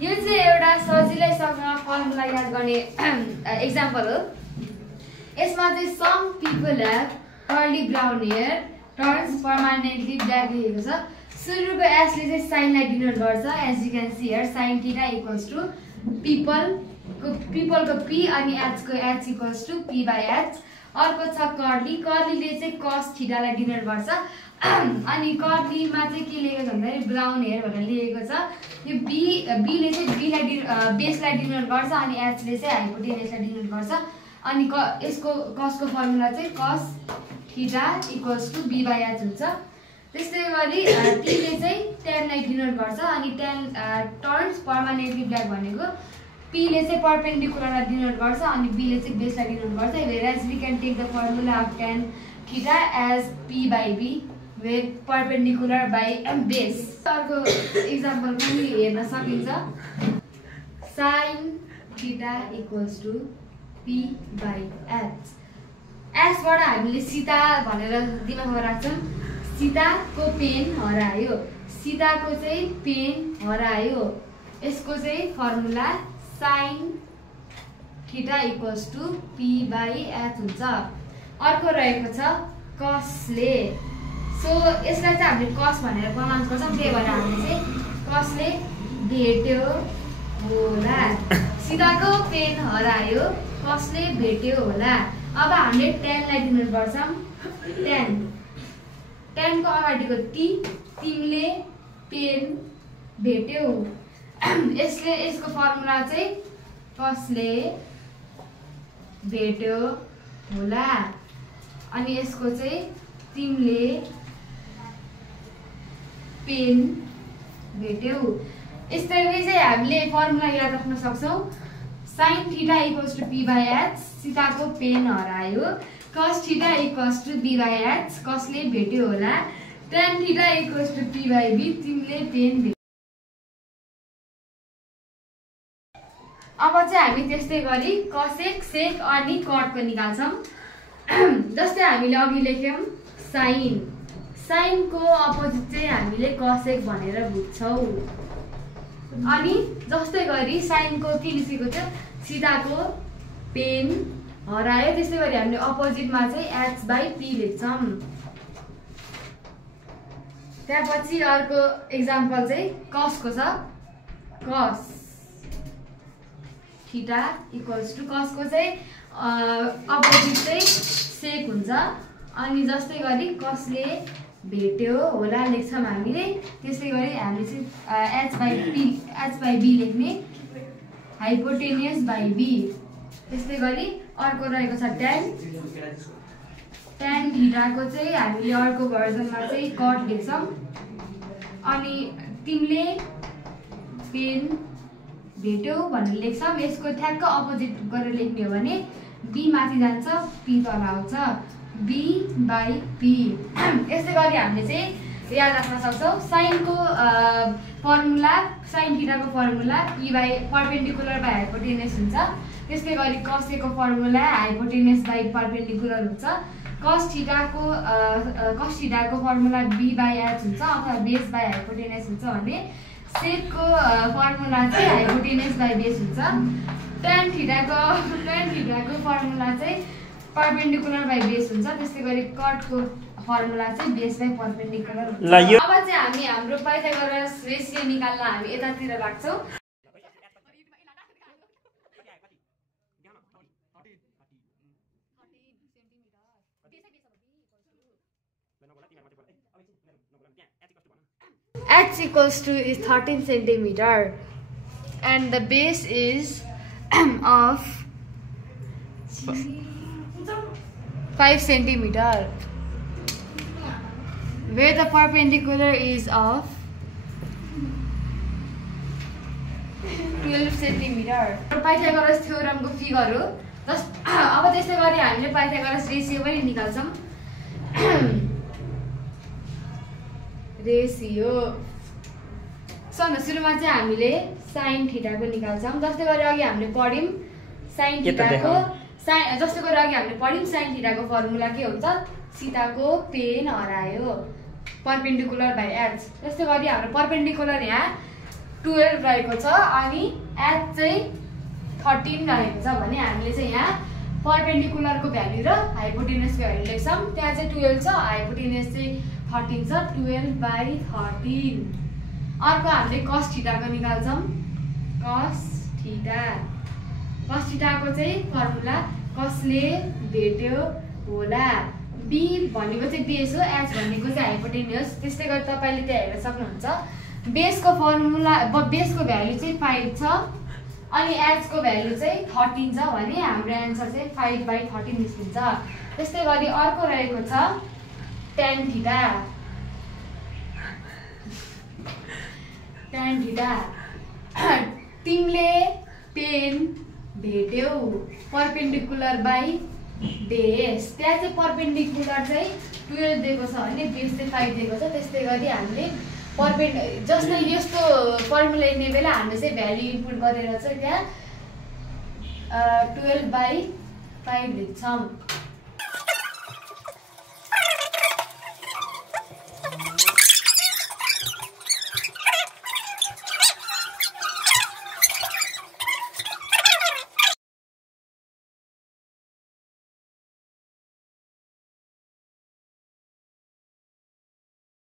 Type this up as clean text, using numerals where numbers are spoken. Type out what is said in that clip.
यो चाहिँ एउटा सजिलैसँग फर्मुला याद गर्ने एक्जाम्पल हो। यसमा चाहिँ some people have curly brown hair turns permanently black लेखेको छ। सुरुको एसले चाहिँ साइनलाई डिनोट गर्छ। As you can see here sine theta equals to पिपलको पी अनि एचको H equals to P by H. अर्को छ कर्लीले चाहिँ कस थीटालाई डिनोट गर्छ। अनि कर्लीमा चाहिँ के लेखेको छ भन्दाखेरि ब्राउन हेयर भनेर लेखेको छ। यो बीले चाहिँ बेसलाई डिनोट गर्छ अनि एचले चाहिँ हाइपोटेनसलाई डिनोट गर्छ। अनि यसको कसको फर्मुला चाहिँ cos theta equals to B by H हुन्छ। त्यस्तै गरी टीले चाहिँ टेनलाई डिनोट गर्छ अनि टेन टर्न्स पर्मानेन्टली ब्ल्याक भनेको पीले चाहिँ पर्पेन्डिकुलरलाई डिनोट गर्छ अनि बीले चाहिँ बेसलाई डिनोट गर्छ। Whereas we can take the formula of tan theta as P by B where perpendicular by base. अर्को इक्जाम्पल पनि हेर्न सकिन्छ। Sine theta equals to P by H. एसबाट हामीले सीता भनेर दिमागमा राख्छौँ। सीताको पेन हरायो, सीताको चाहिँ पेन हरायो। यसको चाहिँ formula sine theta equals to P by H हुन्छ। अर्को रहेको छ कसले। सो यसलाई चाहिँ हामीले कस भनेर प्रोनाउन्स गर्छौँ। त्यही भएर हामीले चाहिँ कसले भेट्यो होला। सीताको पेन हरायो, कसले भेट्यो होला। अब हामीले टेनलाई डिनोट गर्छौँ। टेनको अगाडिको टी, तिमीले पेन भेट्यौ। यसको फर्मुला चाहिँ कसले भेट्यो होला अनि यसको चाहिँ तिमीले पेन भेट्यौ। यसरी चाहिँ हामीले फर्मुला याद राख्न सक्छौँ। Sine theta equals to P by H, सीताको पेन हरायो। Cos theta equals to B by H, कसले भेट्यो होला। Tan theta equals to P by B, तिमीले पेन भेट्यौ। अब चाहिँ हामी त्यस्तै गरी कसेक सेक अनि कटको निकाल्छौँ। जस्तै हामीले अघि लेख्यौँ साइन, साइनको अपोजिट चाहिँ हामीले कसेक भनेर बुझ्छौँ। अनि जस्तै गरी साइनको के लेखेको छ सीताको पेन हरायो। त्यस्तै गरी हामीले अपोजिटमा चाहिँ एच बाई पी लेख्छौँ। त्यसपछि अर्को एक्जाम्पल चाहिँ कसको छ। कस थीटा इक्वल्स टु कसको चाहिँ अपोजिट चाहिँ सेक हुन्छ। अनि जस्तै गरी कसले भेट्यो होला लेख्छौँ हामीले। त्यसै गरी हामीले चाहिँ एच बाई बी लेख्ने, हाइपोटेनियस बाई बी। त्यस्तै गरी अर्को रहेको छ टेन थीटाको चाहिँ हामीले अर्को भर्जनमा चाहिँ कट लेख्छौँ। अनि तिमीले पेन भेट्यौ भनेर लेख्छौँ। यसको ठ्याक्क अपोजिट गरेर लेख्ने हो भने बी माथि जान्छ, पी तल आउँछ, बी बाई पी। यस्तै गरी हामीले चाहिँ याद राख्न सक्छौँ। साइनको फर्मुला, साइन थीटाको formula P by perpendicular by hypotenuse हुन्छ। त्यस्तै गरी कसेको फर्मुला हाइपोटेनस बाई पर्पेन्डिकुलर हुन्छ। कस थीटाको फर्मुला बी बाई एच हुन्छ अथवा बेस बाई हाइपोटेनस हुन्छ भने सेकको फर्मुला चाहिँ हाइपोटेनस बाई बेस हुन्छ। टेन थीटाको फर्मुला चाहिँ पर्पेन्डिकुलर बाई बेस हुन्छ। त्यस्तै गरी कटको फर्मुला चाहिँ बेस बाई पर्पेन्डिकुलर हुन्छ। अब चाहिँ हामी हाम्रो पाइथागोरस रेसियो निकाल्न हामी यतातिर लाग्छौँ। H equals to is 13 centimeter and the base is of 5 centimeter where the perpendicular is of 12 centimeter. Pythagoras थ्योरमको फिगर हो। अब त्यस्तै गरी हामीले पाइथागोरस रेसियो पनि निकाल्छौँ। रेसियो सुरुमा चाहिँ हामीले साइन थीटाको निकाल्छौँ। जस्तै गरी अघि हामीले पढ्यौँ साइन थीटाको फर्मुला के हुन्छ सीताको पेन हरायो पर्पेन्डिकुलर बाई एच। त्यस्तै गरी हाम्रो पर्पेन्डिकुलर यहाँ 12 रहेको छ अनि एच चाहिँ 13 रहेको छ भने हामीले चाहिँ यहाँ परपेन्डिकुलरको भ्यालु र हाइपोटेन्युसको भ्यालु लेख्छौँ। त्यहाँ चाहिँ 12 छ, हाइपोटेन्युस चाहिँ 13 छ, 12/13। अर्को हामीले cos थीटाको निकाल्छौँ। cos थीटाको चाहिँ फर्मुला कसले भेट्यो होला। b भनेको चाहिँ बेस हो, h भनेको चाहिँ हाइपोटेन्युस। त्यस्तै गरी तपाईँले त्यहाँ हेर्न सक्नुहुन्छ। बेसको फर्मुला बेसको भ्यालु चाहिँ 5 छ अनि h को भ्यालु चाहिँ 13 छ भने हाम्रो एन्सर चाहिँ 5/13 निस्किन्छ। त्यस्तै गरी अर्को रहेको छ tan थीटा। tan थीटा तिमीले पेन भेट्यौ परपेन्डिकुलर बाइ बेस। त्यहाँ चाहिँ परपेन्डिकुलर चाहिँ 12 दिएको छ भने बेस चाहिँ 5 दिएको छ। त्यस्तै गरी हामीले जस्तो यस्तो फर्मुला लेख्ने बेला हामीले चाहिँ भ्यालु इनपुट गरेर चाहिँ त्यहाँ 12/5 लेख्छौँ।